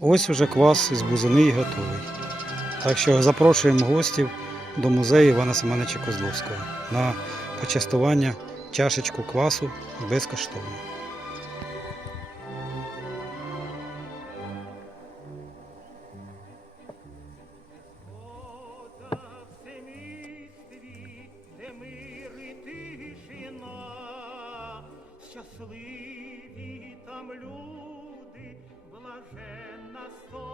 Ось уже квас з бузини і готовий. Так що запрошуємо гостів до музею Івана Семеновича Козловського на почастування чашечку квасу безкоштовно. Щасливі там люди, блаженна corazón.